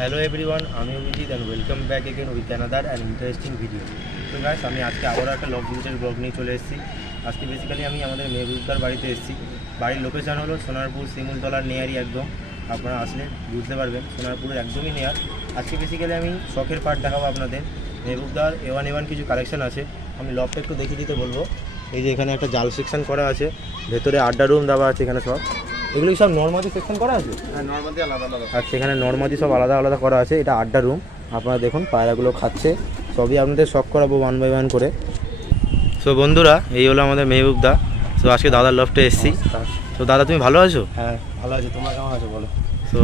Hello everyone, আমি Abhijit and welcome back again with another and interesting video. তো guys, আমি আজকে আবারও একটা লগ ভিজিটের ব্লগ নিয়ে চলে এসেছি। আজকে বেসিক্যালি আমি আমাদের মেহবুবদার বাড়িতে এসেছি। বাড়ির লোকেশান হলো সোনারপুর শিমুলতলার নেয়ারই একদম। আপনারা আসলে বুঝতে পারবেন সোনারপুরের একদমই নেয়ার। আজকে বেসিক্যালি আমি শখের পার্ট দেখাবো আপনাদের। মেহবুবদার A1 কিছু কালেকশন আছে, আমি লবটা একটু দেখিয়ে দিতে বলবো। এই যে এখানে একটা জাল সেকশন করা আছে, ভেতরে আড্ডা রুম দেওয়া আছে। এখানে সব এগুলো সব নর্মাদি সেকশন করা আছে। হ্যাঁ, নরমাদি আলাদা আলাদা। আর সেখানে নর্মাদি সব আলাদা আলাদা করা আছে। এটা আড্ডা রুম। আপনারা দেখুন পায়রাগুলো খাচ্ছে, সবই আপনাদের শখ করাবো 1 বাই 1 করে। সো বন্ধুরা, এই হলো আমাদের মেহবুবদা। তো আজকে দাদার লফটে এসেছি। তো দাদা, তুমি ভালো আছো? হ্যাঁ, ভালো আছি। তোমরা কেমন আছো বলো? তো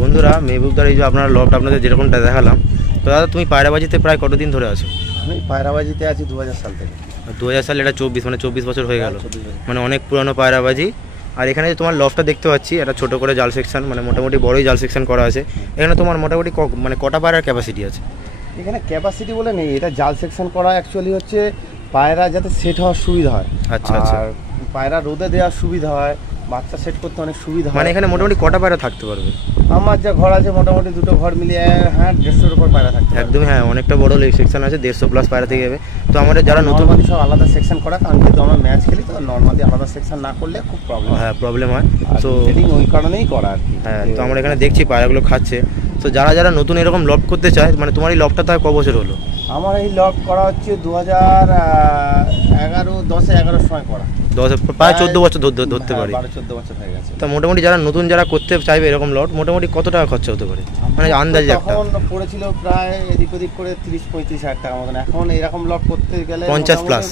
বন্ধুরা, মেহবুবদার এই যে আপনার লফট আপনাদের যেরকমটা দেখালাম। তো দাদা, তুমি পায়রাবাজিতে প্রায় কতদিন ধরে আছো? আমি পায়রাবাজিতে আছি 2000 সাল থেকে। 2000 সাল, এটা 24 মানে 24 বছর হয়ে গেল। মানে অনেক পুরনো পায়রাবাজি। আর এখানে যে তোমার লফটটা দেখতে পাচ্ছি, এটা ছোটো করে জাল সেকশন, মানে মোটামুটি বড়ই জাল সেকশন করা আছে। এখানে তোমার মোটামুটি মানে কটা পায়রার ক্যাপাসিটি আছে? এখানে ক্যাপাসিটি বলে নেই, এটা জাল সেকশন করা অ্যাকচুয়ালি হচ্ছে পায়রা যাতে সেট হওয়ার সুবিধা হয়। আচ্ছা আচ্ছা। আর পায়রা রোদে দেওয়ার সুবিধা হয়, বাচ্চা সেট করতে অনেক সুবিধা হয়। মানে এখানে মোটামুটি কটা পায়রা থাকতে পারবে? আমার যা ঘর আছে মোটামুটি দুটো ঘর মিলিয়ে হ্যাঁ 150-এর উপর পায়রা থাকতে পারবে। একদমই হ্যাঁ, অনেকটা বড় লেগ সেকশন আছে, 150+ পায়রা থেকে যাবে। তো আমাদের যারা নতুন নর্মালি সব আলাদা সেকশন করা, কারণ যেহেতু আমরা ম্যাচ খেলি তো নর্মালি আলাদা সেকশন না করলে খুব প্রবলেম। হ্যাঁ, প্রবলেম হয়। তো তো ওই কারণেই করা আর কি। হ্যাঁ, তো আমরা এখানে দেখছি পায়রাগুলো খাচ্ছে। তো যারা যারা নতুন এরকম লফট করতে চায়, মানে তোমার এই লফটটা তার ক বছর হলো? আমার এই লক করা হচ্ছে 2011-10-11 সময় করা। প্রায় 14 বছর ধরতে পারি। 12-14 বছর হয়ে গেছে। তা মোটামুটি যারা নতুন যারা করতে চাইবে এরকম লট, মোটামুটি কত টাকা খরচা হতে পারে, মানে আন্দাজে একটা? তখন পড়েছিল প্রায় এদিক ওদিক করে 30-35 হাজার টাকা মতন। এখন এরকম লট করতে গেলে 50+,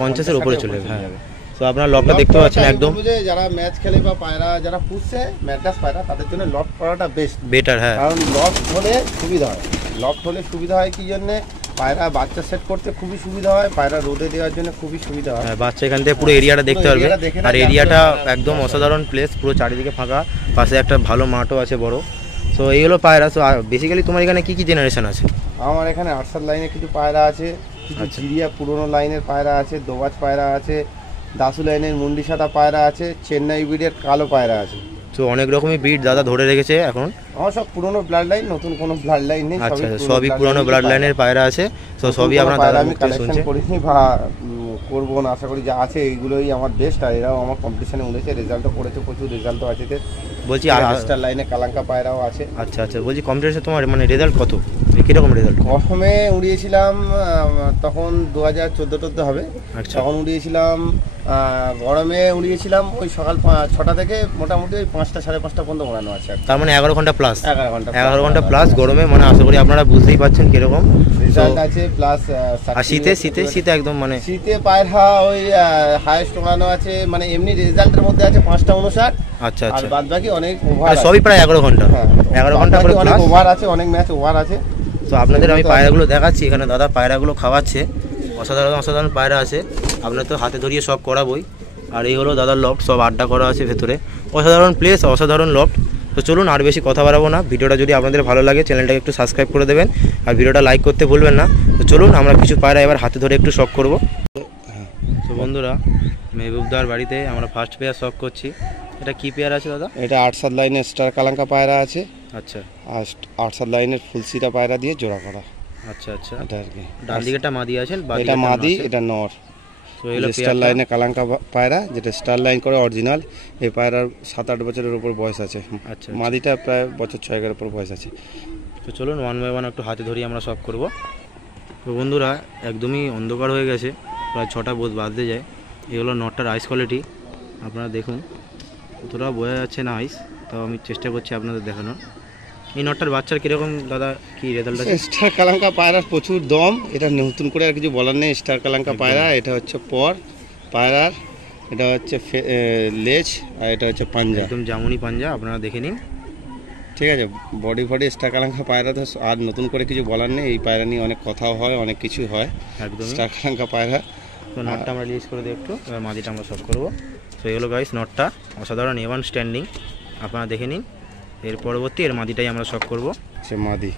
50-এর উপরে চলে যাবে। হ্যাঁ, তো আপনার লটটা দেখতে পাচ্ছেন একদম। যারা ম্যাচ খেলে বা পায়রা যারা পুষছে ম্যাডাস পায়রা, তাদের জন্য লট করাটা বেস্ট বেটার। হ্যাঁ, কারণ লট হলে সুবিধা হয়। লট হলে সুবিধা হয় কি জন্যে? পায়রা বাচ্চা সেট করতে খুবই সুবিধা হয়, পায়রা রোদে দেওয়ার জন্য খুবই সুবিধা হয়। হ্যাঁ, বাচ্চা এখান থেকে পুরো এরিয়াটা দেখতে পারবে। আর এরিয়াটা একদম অসাধারণ প্লেস, পুরো চারিদিকে ফাঁকা, পাশে একটা ভালো মাঠও আছে বড়। তো এই হলো পায়রা। তো বেসিক্যালি তোমার এখানে কি কি জেনারেশন আছে? আমার এখানে 8-7 লাইনে কিছু পায়রা আছে, কিছু চিড়িয়া পুরোনো লাইনের পায়রা আছে, দোবাজ পায়রা আছে, দাসু লাইনের মুন্ডি সাদা পায়রা আছে, চেন্নাই ব্রিডের কালো পায়রা আছে। তো অনেক রকমই ব্রিড দাদা ধরে রেখেছে এখন। আমার সব পুরোনো ব্লাড লাইন, নতুন কোনো ব্লাড লাইন নেই। আচ্ছা, সবই পুরোনো ব্লাড লাইনের পায়রা আছে। তো সবই আপনার দাদা আমি কালেকশন করিনি বা করবো না, আশা করি যা আছে এইগুলোই আমার বেস্ট। আর এরাও আমার কম্পিটিশনে উঠেছে, রেজাল্টও করেছে, প্রচুর রেজাল্টও আছে। বলছি স্টার লাইনে কালাঙ্কা পায়রাও আছে। আচ্ছা আচ্ছা, বলছি কম্পিটিশনে তোমার মানে রেজাল্ট কত, কীরকম রেজাল্ট? প্রথমে উড়িয়েছিলাম তখন 2014-14 হবে। আচ্ছা, তখন উড়িয়েছিলাম গরমে উড়িয়েছিলাম ওই সকাল 6টা থেকে মোটামুটি ওই 5টা-5:30 পর্যন্ত উড়ানো আছে। তার মানে 11 ঘন্টা প্লাস। 11 ঘন্টা প্লাস গরমে, মানে আশা করি আপনারা বুঝতেই পারছেন কিরকম রেজাল্ট আছে। প্লাস আর শীতে একদম মানে শীতে পায়রা ওই হাইয়েস্ট উড়ানো আছে, মানে এমনি রেজাল্টের মধ্যে আছে 5:59। আচ্ছা আর আচ্ছা, বাদ বাকি অনেক ওভার, সবই প্রায় 11 ঘন্টা। 11 ঘন্টা করে অনেক ওভার আছে, অনেক ম্যাচ ওভার আছে। তো আপনাদের আমি পায়রাগুলো দেখাচ্ছি। এখানে দাদা পায়রাগুলো খাওয়াচ্ছে, অসাধারণ অসাধারণ পায়রা আছে। আপনার তো হাতে ধরিয়ে সব করাবই। আর এই হলো দাদার লফট, সব আড্ডা করা আছে ভেতরে, অসাধারণ প্লেস, অসাধারণ লফট। তো চলুন আর বেশি কথা বাড়াবো না। ভিডিওটা যদি আপনাদের ভালো লাগে চ্যানেলটাকে একটু সাবস্ক্রাইব করে দেবেন, আর ভিডিওটা লাইক করতে ভুলবেন না। তো চলুন আমরা কিছু পায়রা এবার হাতে ধরে একটু শখ করব। তো বন্ধুরা, মেহবুবদার বাড়িতে আমরা ফার্স্ট পেয়ার শখ করছি। এটা কি পেয়ার আছে দাদা? এটা 8-7 লাইনের স্টার কালাঙ্কা পায়রা আছে। আচ্ছা, আর 8-7 লাইনের ফুলসিটা পায়রা দিয়ে জোড়া করা। আচ্ছা আচ্ছা, এটা আর কি। ডান দিকেটা মাদি আছেন, এটা মাদি, এটা নর। তো এগুলো স্টার লাইনে কালাঙ্কা পায়রা, যেটা স্টার লাইন করে অরিজিনাল। এই পায়রার 7-8 বছরের উপর বয়স আছে। আচ্ছা, মাদিটা প্রায় বছর 6-এর উপর বয়স আছে। তো চলুন 1 বাই 1 একটু হাতে ধরিয়ে আমরা শখ করব। তো বন্ধুরা, একদমই অন্ধকার হয়ে গেছে, প্রায় 6টা বাজতে যায়। এগুলো নটটার আইস কোয়ালিটি আপনারা দেখুন, অতটা বোঝা যাচ্ছে না আইস, তাও আমি চেষ্টা করছি আপনাদের দেখানোর। এই নটটার বাচ্চার কীরকম দাদা, কি রেজাল্ট আছে? স্টার কালাঙ্কা পায়রার প্রচুর দম, এটা নতুন করে আর কিছু বলার নেই। স্টার কালাঙ্কা পায়রা, এটা হচ্ছে পর পায়রার, এটা হচ্ছে লেজ, আর এটা হচ্ছে পাঞ্জা, একদম জামুনি পাঞ্জা, আপনারা দেখে নিন। ঠিক আছে। বডি স্টার কালাঙ্কা পায়রা তো আর নতুন করে কিছু বলার নেই। এই পায়রা নিয়ে অনেক কথাও হয়, অনেক কিছু হয়। একদম স্টার কালাঙ্কা পায়রা। তো নটটা আমরা রিলিজ করে দিই একটু, এবার মাদিটা আমরা শখ করবো। তো এগুলো গাইস নটটা অসাধারণ A1 স্ট্যান্ডিং, আপনারা দেখে নিন। এর পরবর্তী এর মাদিটাই আমরা শখ করব, সে মাদি।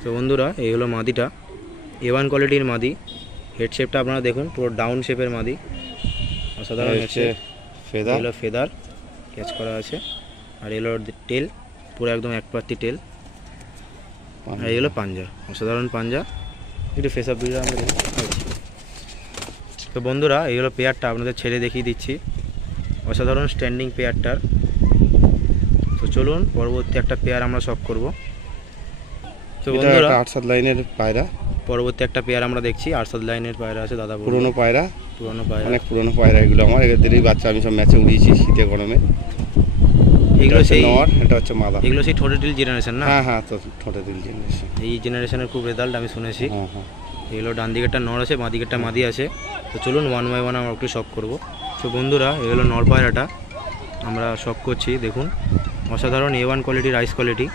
তো বন্ধুরা, এই হলো মাদিটা, A1 কোয়ালিটির মাদি। হেড শেপটা আপনারা দেখুন, পুরো ডাউন শেপের মাদি, অসাধারণ হচ্ছে। ফেদার, এগুলো ফেদার ক্যাচ করা আছে। আর এগুলো টেল, পুরো একদম একপাত্তি টেল, আর এই হলো পাঞ্জা, অসাধারণ পাঞ্জা। একটু ফেস আপ ভিডিও আমরা দেখি। তো বন্ধুরা এই হলো পেয়ারটা, আপনাদের ছেড়ে দেখিয়ে দিচ্ছি, অসাধারণ স্ট্যান্ডিং পেয়ারটার। তো চলুন পরবর্তী একটা পেয়ার আমরা শখ করব। তো বন্ধুরা 8-7 লাইনের পায়রা, পরবর্তী একটা পেয়ার আমরা দেখছি। 8-7 লাইনের পায়রা আছে দাদা, পুরনো পায়রা, পুরনো পায়রা, অনেক পুরনো পায়রা এগুলো আমার। এদেরই বাচ্চা আমি সব ম্যাচে উড়িয়েছি শীতে গরমে। এগুলো সেই নর, এটা হচ্ছে মাদা। এগুলো সেই ঠোঁটে টিল জেনারেশন না? হ্যাঁ হ্যাঁ, তো ঠোঁটে টিল জেনারেশন। এই জেনারেশনের খুব রেজাল্ট আমি শুনেছি। হ্যাঁ হ্যাঁ। এগুলো ডান দিকেরটা নর আছে, বাঁ দিকেরটা মাদি আছে। তো চলুন 1 বাই 1 আমরা একটু শখ করব। তো বন্ধুরা এগুলো নর পায়রাটা আমরা শখ করছি, দেখুন অসাধারণ A1 কোয়ালিটি, রাইস কোয়ালিটি।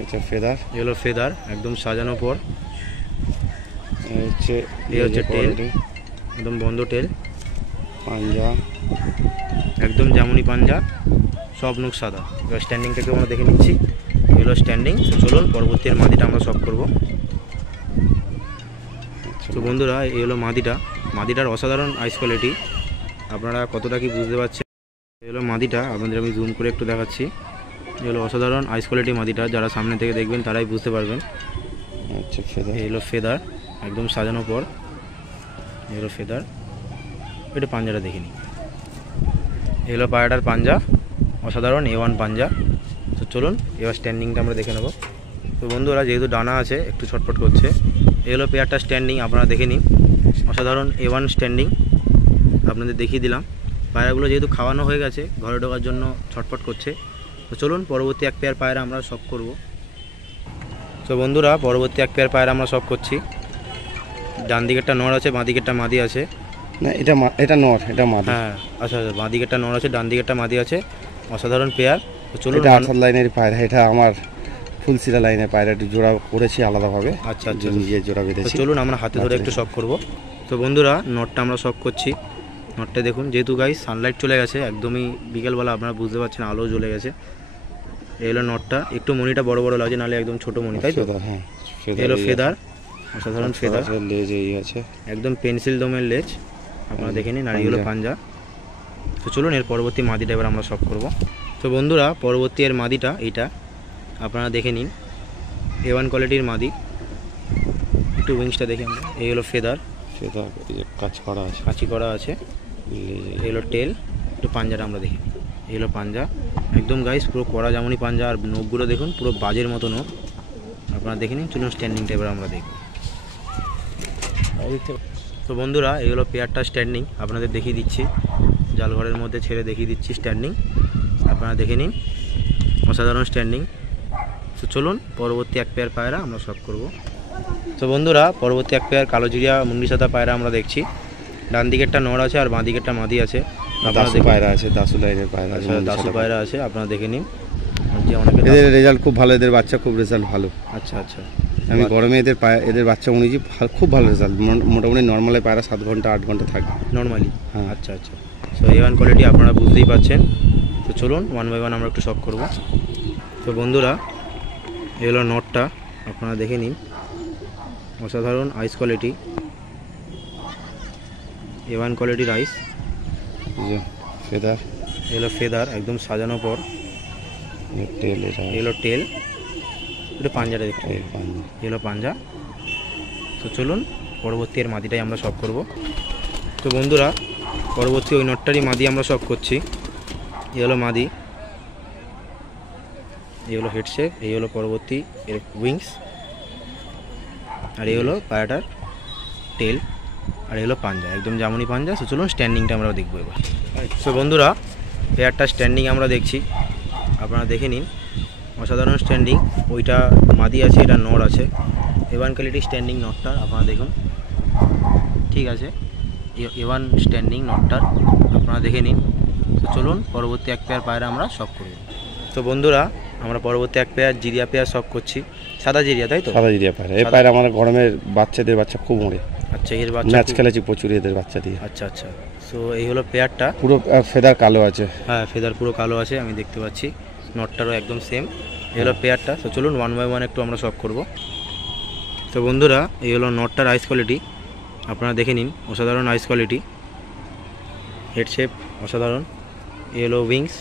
আচ্ছা ফেদার, এগুলো ফেদার একদম সাজানো পর। এই হচ্ছে টেল, একদম বন্ধ টেল, পাঞ্জা একদম যেমনই পাঞ্জা, সব নুক সাদা। এবার স্ট্যান্ডিংটাকে আমরা দেখে নিচ্ছি, এগুলো স্ট্যান্ডিং। চলুন পরবর্তী মাদিটা আমরা শখ করব। তো বন্ধুরা এই হলো মাদিটা, মাদিটার অসাধারণ আইস কোয়ালিটি। আপনারা কতটা কি বুঝতে পারছেন? এই হলো মাদিটা, আপনাদের আমি জুম করে একটু দেখাচ্ছি। এই হলো অসাধারণ আইস কোয়ালিটি মাদিটা, যারা সামনে থেকে দেখবেন তারাই বুঝতে পারবেন। আচ্ছা ফেদার, এই হলো ফেদার একদম সাজানো পর। এই হলো ফেদার, এটা পাঞ্জাটা দেখিনি। এই হলো পায়রাটার পাঞ্জা, অসাধারণ A1 পাঞ্জা। তো চলুন এবার স্ট্যান্ডিংটা আমরা দেখে নেব। তো বন্ধুরা যেহেতু ডানা আছে একটু ছটফট করছে। এই হলো পেয়ারটা স্ট্যান্ডিং, আপনারা দেখে নিন, অসাধারণ A1 স্ট্যান্ডিং আপনাদের দেখিয়ে দিলাম। পায়রাগুলো যেহেতু খাওয়ানো হয়ে গেছে, ঘরে ঢোকার জন্য ছটফট করছে। তো চলুন পরবর্তী এক পেয়ার পায়রা আমরা শখ করব। তো বন্ধুরা পরবর্তী এক পেয়ার পায়রা আমরা শখ করছি। ডান দিকেরটা নর আছে, বাঁ দিকেরটা মাদি আছে। না এটা নর, এটা মাদি। হ্যাঁ আচ্ছা, বাঁ দিকেরটা নর আছে, ডান দিকেরটা মাদি আছে, অসাধারণ পেয়ার। তো চলুন, এটা 8-7 লাইনের পায়রা, এটা আমার ফুলসিরা লাইনের পায়রা, একটু জোড়া করেছি আলাদাভাবে। আচ্ছা আচ্ছা, নিজে জোড়া তো বেঁধেছি। চলুন আমরা হাতে ধরে একটু শখ করব। তো বন্ধুরা নটটা আমরা শখ করছি। নটটা দেখুন, যেহেতু গাইস সানলাইট চলে গেছে, একদমই বিকেলবেলা, আপনারা বুঝতে পারছেন আলো জ্বলে গেছে। এই হলো নটটা, একটু মনিটা বড় বড় লাগছে, নাহলে একদম ছোট মনি, তাই তো? হ্যাঁ এই হলো ফেদার, অসাধারণ ফেদার, লেজ এই আছে, একদম পেন্সিল দমের লেজ, আপনারা দেখে নিন। আর এই হলো পাঞ্জা। তো চলুন এর পরবর্তী মাদিটা এবার আমরা শখ করব। তো বন্ধুরা পরবর্তী এর মাদিটা এইটা আপনারা দেখে নিন, A1 কোয়ালিটির মাদি। একটু উইংসটা দেখে আমরা। এই হলো ফেদার, ফেদার কাজ করা আছে, কাঁচি করা আছে। এই হলো টেল, একটু পাঞ্জাটা আমরা দেখি। এই হলো পাঞ্জা, একদম গাইস পুরো কড়া যেমনই পাঞ্জা। আর নখগুলো দেখুন পুরো বাজের মতো নখ, আপনারা দেখে নিন। চলুন স্ট্যান্ডিংটা এবার আমরা দেখব। তো বন্ধুরা এই হলো পেয়ারটা স্ট্যান্ডিং, আপনাদের দেখিয়ে দিচ্ছি, জালঘরের মধ্যে ছেড়ে দেখিয়ে দিচ্ছি স্ট্যান্ডিং, আপনারা দেখে নিন, অসাধারণ স্ট্যান্ডিং। তো চলুন পরবর্তী এক পেয়ার পায়রা আমরা শখ করব। তো বন্ধুরা পরবর্তী এক পেয়ার কালোজিরিয়া মুন্ডি সাদা পায়রা আমরা দেখছি। ডান দিকেরটা নর আছে আর বাঁ দিকেরটা মাদি আছে। দাসু পায়রা আছে, দাসু লাইনের পায়রা আছে, দাসু পায়রা আছে, আপনারা দেখে নিন। যে অনেকে এদের রেজাল্ট খুব ভালো, এদের বাচ্চা খুব রেজাল্ট ভালো। আচ্ছা আচ্ছা, আমি গরমে এদের বাচ্চা উনিছি, খুব ভালো রেজাল্ট। মোটামুটি নর্মালে পায়রা 7 ঘন্টা 8 ঘন্টা থাকে নর্মালি। হ্যাঁ আচ্ছা আচ্ছা, সো A1 কোয়ালিটি আপনারা বুঝতেই পারছেন। তো চলুন 1 বাই 1 আমরা একটু শখ করব। তো বন্ধুরা এই হলো নটটা, আপনারা দেখে নিন, অসাধারণ আইস কোয়ালিটি, A1 কোয়ালিটির আইস। ফেদার, এগুলো ফেদার একদম সাজানো পর। টেল, এগুলো টেল, এটা পাঞ্জাটা দেখতে, এগুলো পাঞ্জা। তো চলুন পরবর্তী এর মাদিটাই আমরা শখ করব। তো বন্ধুরা পরবর্তী ওই নটটারই মাদি আমরা শখ করছি। এই হলো মাদি, এই হলো হেড শেপ, এই হলো পরবর্তী এর উইংস, আর এই হলো পায়রাটার টেল, আর এই হলো পাঞ্জা, একদম যেমনই পাঞ্জা। তো চলুন স্ট্যান্ডিংটা আমরা দেখবো এবার। তো বন্ধুরা পেয়ারটা স্ট্যান্ডিং আমরা দেখছি, আপনারা দেখে নিন, অসাধারণ স্ট্যান্ডিং। ওইটা মাদি আছে, এটা নর আছে। A1 কোয়ালিটি স্ট্যান্ডিং নটটার আপনারা দেখুন, ঠিক আছে, A1 স্ট্যান্ডিং নটটার আপনারা দেখে নিন। তো চলুন পরবর্তী এক পেয়ার পায়রা আমরা শখ করব। তো বন্ধুরা আমরা পরবর্তী এক পেয়ার জিরিয়া পেয়ার শখ করছি, সাদা জিরিয়া, তাই তো? সাদা জিরিয়া পায়রা, এই পায়রা আমার গরমের বাচ্চাদের বাচ্চা খুব মরে। আচ্ছা, এর বাচ্চা ম্যাচ খেলেছি প্রচুর এদের বাচ্চা দিয়ে। আচ্ছা আচ্ছা, সো এই হলো পেয়ারটা, পুরো ফেদার কালো আছে। হ্যাঁ ফেদার পুরো কালো আছে, আমি দেখতে পাচ্ছি। নটটারও একদম সেম। এই হলো পেয়ারটা। তো চলুন 1 বাই 1 একটু আমরা শখ করব। তো বন্ধুরা এই হলো নটটার আইস কোয়ালিটি, আপনারা দেখে নিন, অসাধারণ আইস কোয়ালিটি, হেড শেপ অসাধারণ। এই হলো উইংস,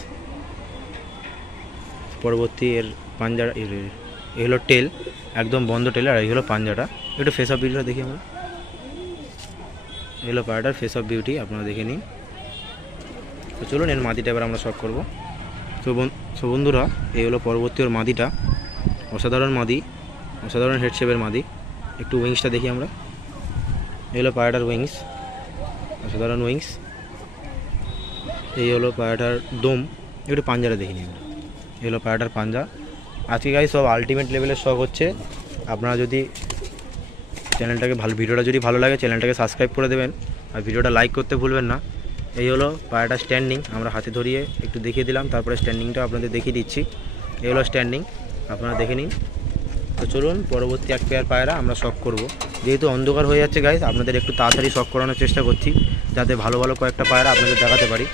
পরবর্তী এর পাঞ্জার, এই হলো টেল, একদম বন্ধ টেলে। আর এই হলো পাঞ্জাটা। একটু ফেস অফ বিউটিটা দেখি আমরা। এই হলো পায়রাটার ফেস অফ বিউটি, আপনারা দেখে নিন। তো চলুন এর মাদিটা এবার আমরা শখ করবো। তো বন্ধুরা, এই হলো পরবর্তী ওর মাদিটা। অসাধারণ মাদি, অসাধারণ হেড শেপের মাদি। একটু উইংসটা দেখি আমরা। এই হলো পায়রাটার উইংস, অসাধারণ উইংস। এই হলো পায়রাটার দম। একটু পাঞ্জাটা দেখিনি আমরা। এই হলো পায়রাটার পাঞ্জা। আজকে গাইস সব আলটিমেট লেভেলের শখ হচ্ছে। আপনারা যদি চ্যানেলটাকে ভিডিওটা যদি ভালো লাগে চ্যানেলটাকে সাবস্ক্রাইব করে দেবেন, আর ভিডিওটা লাইক করতে ভুলবেন না। এই হলো পায়রাটা স্ট্যান্ডিং, আমরা হাতে ধরিয়ে একটু দেখিয়ে দিলাম, তারপরে স্ট্যান্ডিংটা আপনাদের দেখিয়ে দিচ্ছি। এই হলো স্ট্যান্ডিং, আপনারা দেখে নিন। তো চলুন পরবর্তী এক পেয়ার পায়রা আমরা শখ করব। যেহেতু অন্ধকার হয়ে যাচ্ছে গাইস, আপনাদের একটু তাড়াতাড়ি শখ করানোর চেষ্টা করছি, যাতে ভালো ভালো কয়েকটা পায়রা আপনাদের দেখাতে পারি।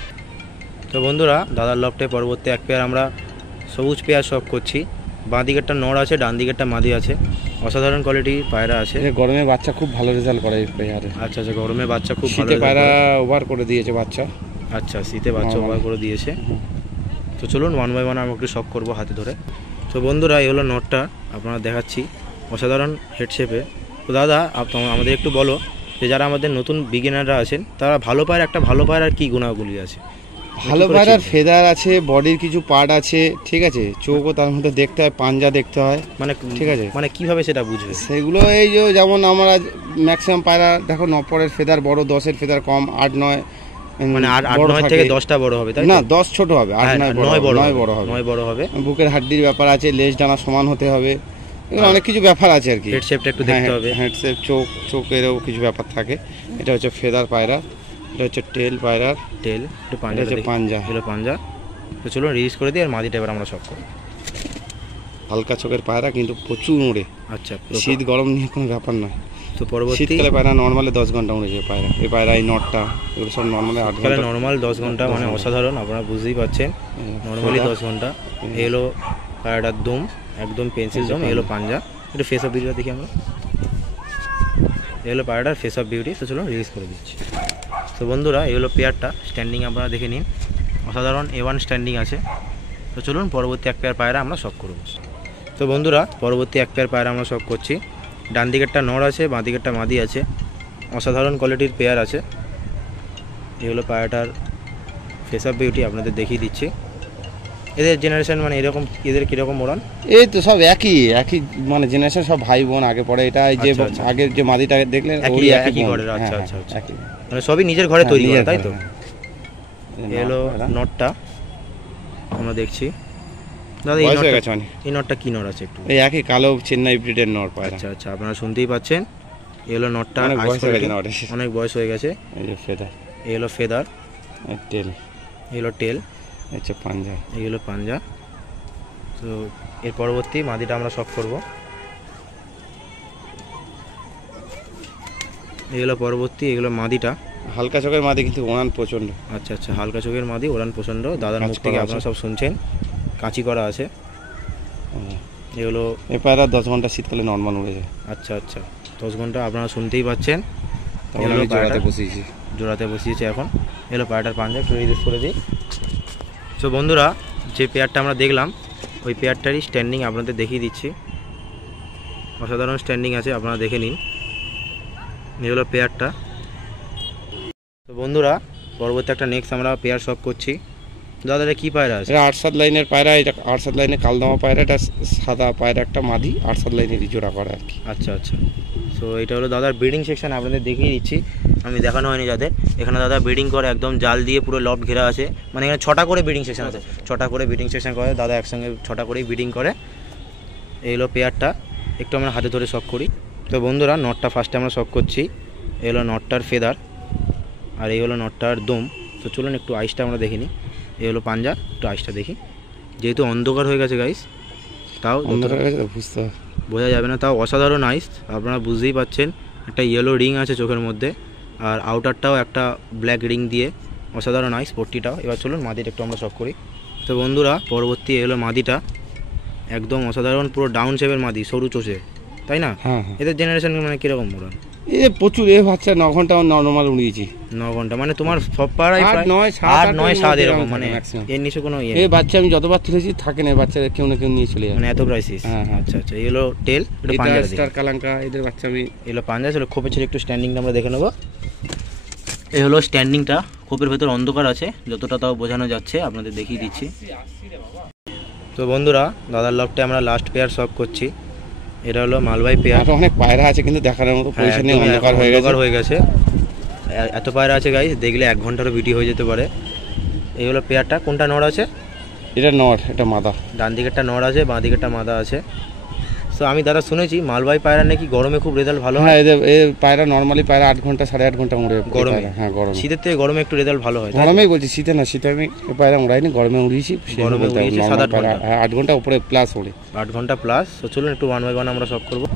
তো বন্ধুরা, দাদার লফটে পরবর্তী এক পেয়ার আমরা সবুজ পেয়ার শখ করছি। বাঁ দিকেরটা নড় আছে, ডান দিকেরটা মাদি আছে। অসাধারণ কোয়ালিটি পায়রা আছে। গরমে বাচ্চা খুব ভালো রেজাল্ট করে এই পেয়ারে। আচ্ছা আচ্ছা, গরমে বাচ্চা খুব ভালো। শীতে পায়রা ওভার করে দিয়েছে বাচ্চা। আচ্ছা, শীতে বাচ্চা ওভার করে দিয়েছে। তো চলুন ওয়ান বাই ওয়ান আমরা একটু শখ করবো হাতে ধরে। তো বন্ধুরা, এই হলো নটটা, আপনারা দেখাচ্ছি। অসাধারণ হেড শেপে। তো দাদা আমাদের একটু বলো যে যারা আমাদের নতুন বিগিনাররা আছেন, তারা ভালো পায়রা, একটা ভালো পায়রার কী গুণাগুলি আছে? ভালো পায়রার ফেদার আছে, বডির কিছু পার্ট আছে, ঠিক আছে, চোখও তার মধ্যে দেখতে হয়, পাঞ্জা দেখতে হয়, মানে ঠিক আছে। মানে কিভাবে সেটা বুঝবে? সেগুলো এই যে যেমন আমরা ম্যাক্সিমাম পায়রা দেখো, 9 ফেদার বড়, 10 ফেদার কম, 8-9, মানে 8-9 থেকে 10টা বড় হবে, তাই না? 10 ছোট হবে, 8-9 বড় হবে। বুকের হাড্ডির ব্যাপার আছে, লেজ ডানা সমান হতে হবে, এগুলো অনেক কিছু ব্যাপার আছে আর কি। হেড শেপটা একটু দেখতে হবে, হেড শেপ, চোখেরও কিছু ব্যাপার থাকে। এটা হচ্ছে ফেদার পায়রা, এটা হচ্ছে টেল পায়রার টেল, একটু পাঞ্জা হচ্ছে পাঞ্জা। এগুলো পাঞ্জা। তো চলুন রিলিজ করে দিই, আর মাদিটা এবার আমরা শখ করব। হালকা চোখের পায়রা, কিন্তু প্রচুর উড়ে। আচ্ছা, শীত গরম নিয়ে কোনো ব্যাপার নয়। তো পরবর্তী শীতকালে পায়রা নর্মালে 10 ঘন্টা উড়ে যায় পায়রা। এই পায়রা, এই নটটা, এগুলো সব নর্মালে 8 ঘন্টা। নর্মাল 10 ঘন্টা, মানে অসাধারণ, আপনারা বুঝতেই পারছেন। নর্মালি 10 ঘন্টা। এলো পায়রাটার দম, একদম পেন্সিল দম। এলো পাঞ্জা। একটু ফেস অফ বিউটিটা দেখি আমরা। এলো পায়রাটার ফেস অফ বিউটি। তো চলুন রিলিজ করে দিচ্ছি। তো বন্ধুরা, এই হলো পেয়ারটা স্ট্যান্ডিং, আপনারা দেখে নিন। অসাধারণ A1 স্ট্যান্ডিং আছে। তো চলুন পরবর্তী এক পেয়ার পায়রা আমরা শখ করব। তো বন্ধুরা, পরবর্তী এক পেয়ার পায়রা আমরা শখ করছি। ডান দিকেরটা নড় আছে, বাঁ দিকেরটা মাদি আছে। অসাধারণ কোয়ালিটির পেয়ার আছে। এই হলো পায়রাটার ফেস অফ বিউটি, আপনাদের দেখিয়ে দিচ্ছি। এদের জেনারেশন মানে এরকম, এদের কীরকম ওড়ান? এই তো সব একই মানে জেনারেশন, সব ভাই বোন আগে পড়ে। এটা যে আগের যে মাদিটা দেখলেন, একই ঘরের। আচ্ছা আচ্ছা আচ্ছা, মানে সবই নিজের ঘরে তৈরি করে, তাই তো? এলো নটটা, আমরা দেখছি। দাদা এই নটটা কি নট আছে একটু? এই একই কালো চেন্নাই ব্রিডের নট পায়রা। আচ্ছা আচ্ছা, আপনারা শুনতেই পাচ্ছেন। এলো নটটা, অনেক বয়স হয়ে গেছে। এই যে ফেদার, এলো ফেদার, টেল, এলো টেল, হচ্ছে পাঞ্জা, এই হলো পাঞ্জা। তো এর পরবর্তী মাদিটা আমরা শখ করব। এগুলো পরবর্তী, এগুলো মাদিটা। হালকা চোখের মাদি, কিন্তু ওড়ান প্রচণ্ড। আচ্ছা আচ্ছা, হালকা চোখের মাদি, ওড়ান প্রচণ্ড। দাদার মুখ থেকে আপনারা সব শুনছেন, কাঁচি করা আছে। এগুলো এই পায়রা 10 ঘন্টা শীতকালে নর্মাল উড়ে যায়। আচ্ছা আচ্ছা, 10 ঘন্টা, আপনারা শুনতেই পাচ্ছেন। জোড়াতে বসিয়েছে এখন। এগুলো পায়রাটার পাঞ্জা, একটু রিলিজ করে দিই। তো বন্ধুরা, যে পেয়ারটা আমরা দেখলাম, ওই পেয়ারটারই স্ট্যান্ডিং আপনাদের দেখিয়ে দিচ্ছি। অসাধারণ স্ট্যান্ডিং আছে, আপনারা দেখে নিন। এগুলো পেয়ারটা। তো বন্ধুরা, পরবর্তী একটা নেক্সট আমরা পেয়ার শখ করছি। দাদা এটা কী পায়রা আছে? এটা 8-7 লাইনের পায়রা। এটা 8-7 লাইনের কালদমা পায়রা। এটা সাদা পায়রা, একটা মাদি, 8-7 লাইনেরই জোড়া করা আর কি। আচ্ছা আচ্ছা, সো এটা হলো দাদার ব্রিডিং সেকশন, আপনাদের দেখিয়ে দিচ্ছি। আমি দেখানো হয়নি যাদের। এখানে দাদা ব্রিডিং করে, একদম জাল দিয়ে পুরো লফট ঘেরা আছে। মানে এখানে 6টা করে ব্রিডিং সেকশন আছে, 6টা করে ব্রিডিং সেকশন করে দাদা, একসঙ্গে 6টা করেই ব্রিডিং করে। এই হলো পেয়ারটা, একটু আমরা হাতে ধরে শখ করি। তো বন্ধুরা, নটটা ফার্স্টে আমরা শখ করছি। এই হলো নটটার ফেদার, আর এই হলো নটটার দম। তো চলুন একটু আইসটা আমরা দেখে নিই। এই হলো পাঞ্জা, একটু আইসটা দেখি। যেহেতু অন্ধকার হয়ে গেছে গাইস, তাও বোঝা যাবে না, তাও অসাধারণ আইস, আপনারা বুঝতেই পাচ্ছেন। একটা ইয়েলো রিং আছে চোখের মধ্যে, আর আউটারটাও একটা ব্ল্যাক রিং দিয়ে, অসাধারণ আইস পট্টিটাও। এবার চলুন মাদিটা একটু আমরা শখ করি। তো বন্ধুরা, পরবর্তী এলো মাদিটা, একদম অসাধারণ, পুরো ডাউন শেপের মাদি, সরু চোষে, তাই না? হ্যাঁ, এদের জেনারেশন মানে কীরকম ওরা? এ প্রচুর, এ বাচ্চা 9 ঘন্টা নর্মাল উড়িয়েছি। 9 ঘন্টা মানে তোমার সব পাড়ায় 8, 9, 7, 8, 9, 7 এরকম, এরকম মানে maximum। এর নিচে কোনো ইয়ে এই নেই। বাচ্চা আমি যতবার তুলেছি থাকে না, বাচ্চা কেউ না কেউ নিয়ে চলে যায়। মানে এত ক্রাইসিস। হ্যাঁ, হ্যাঁ। আচ্ছা আচ্ছা, এই হলো টেল, একটু এটা পাঞ্জা স্টার কালাঙ্কা, এদের বাচ্চা আমি এগুলো পাঞ্জা ছিল। খোপের ছিল একটু স্ট্যান্ডিংটা আমরা দেখে নেবো। এই হলো স্ট্যান্ডিংটা, খোপের ভেতর অন্ধকার আছে, যতটা তাও বোঝানো যাচ্ছে আপনাদের দেখিয়ে দিচ্ছি। তো বন্ধুরা, দাদার লফটে আমরা লাস্ট পেয়ার শখ করছি। এটা হলো মালবাই পেয়ার। আরো অনেক পায়রা আছে কিন্তু দেখানোর মতো পজিশন নেই, অন্ধকার হয়ে গেছে। এত পায়রা আছে গাইস, দেখলে 1 ঘন্টারও ভিডিও হয়ে যেতে পারে। এই হলো পেয়ারটা। কোনটা নড় আছে? এটা নর, এটা মাদা। ডান দিকেরটা নড় আছে, বাঁ দিকেরটা মাদা আছে। সো আমি দাদা শুনেছি মালবাই পায়রা নাকি গরমে খুব রেজাল্ট ভালো হয়। হ্যাঁ, এদের পায়রা নর্মালি পায়রা 8 ঘন্টা 8.5 ঘন্টা উড়ে গরমে? হ্যাঁ, গরমে। শীতের থেকে গরমে একটু রেজাল্ট ভালো হয়। গরমেই বলছি, শীতে না। শীতে আমি পায়রা উড়াইনি, গরমে উড়িয়েছি। গরমে উড়িয়েছি 7-8 ঘন্টা। 8 ঘন্টা উপরে প্লাস উড়ে। 8 ঘন্টা প্লাস। তো চলুন একটু 1 বাই 1 আমরা শখ করবো।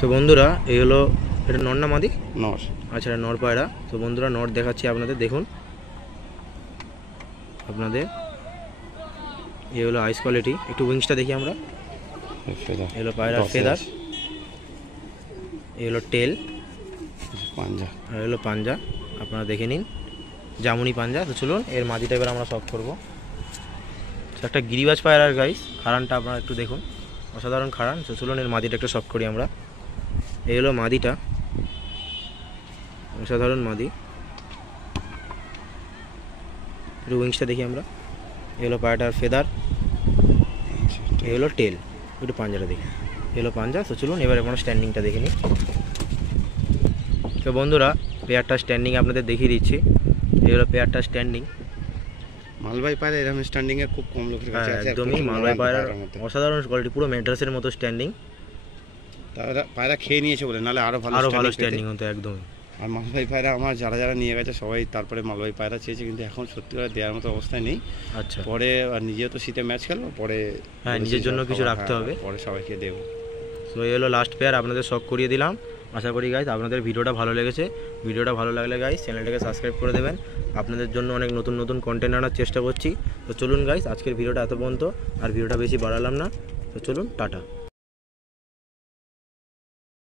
তো বন্ধুরা, এই হলো, এটা নর না মাদি? নর। আচ্ছা, এটা নর পায়রা। তো বন্ধুরা, নর দেখাচ্ছি আপনাদের, দেখুন আপনাদের। এই হলো আইস কোয়ালিটি। একটু উইংসটা দেখি আমরা। এই হলো পায়রার ফেদার, এই হলো টেল, পাঞ্জা, আর হলো পাঞ্জা। আপনারা দেখে নিন, জামুনি পাঞ্জা। তো চলুন এর মাদিটা এবার আমরা শখ করবো। একটা গিরিবাজ পায়রার গাইস, খাড়ানটা আপনারা একটু দেখুন, অসাধারণ খাড়ান। তো চলুন এর মাদিটা একটু শখ করি আমরা। এই হলো মাদিটা, অসাধারণ মাদি। একটু উইংসটা দেখি আমরা। এই হলো পায়রাটার ফেদার, এই হলো টেল। একটু পাঞ্জাটা দেখি, এই হলো পাঞ্জা। তো চলুন এবার আমরা স্ট্যান্ডিংটা দেখে নিই। তো বন্ধুরা, পেয়ারটা স্ট্যান্ডিং আপনাদের দেখিয়ে দিচ্ছি। এই হলো পেয়ারটা স্ট্যান্ডিং। মালবাই পায়রা এরকম স্ট্যান্ডিং এ খুব কম লোকের কাছে আছে। একদমই মালবাই পায়রার অসাধারণ কোয়ালিটি, পুরো ম্যাড্রাসের মতো স্ট্যান্ডিং। তারা পায়রা খেয়ে নিয়েছে বলে, নাহলে আরো ভালো স্ট্যান্ডিং হতো একদমই। আর মালবাই পায়রা আমার যারা নিয়ে গেছে সবাই তারপরে মালবাই পায়রা চেয়েছে, কিন্তু এখন সত্যি করে দেওয়ার মতো অবস্থায় নেই। আচ্ছা, পরে আর নিজেও তো শীতে ম্যাচ খেলবো, পরে হ্যাঁ, নিজের জন্য কিছু রাখতে হবে, পরে সবাইকে দেবো। সো এই হলো লাস্ট পেয়ার, আপনাদের শখ করিয়ে দিলাম। আশা করি গাইস আপনাদের ভিডিওটা ভালো লেগেছে। ভিডিওটা ভালো লাগলে গাইস চ্যানেলটাকে সাবস্ক্রাইব করে দেবেন। আপনাদের জন্য অনেক নতুন নতুন কন্টেন্ট আনার চেষ্টা করছি। তো চলুন গাইস, আজকের ভিডিওটা এত পর্যন্ত, আর ভিডিওটা বেশি বাড়ালাম না। তো চলুন, টাটা।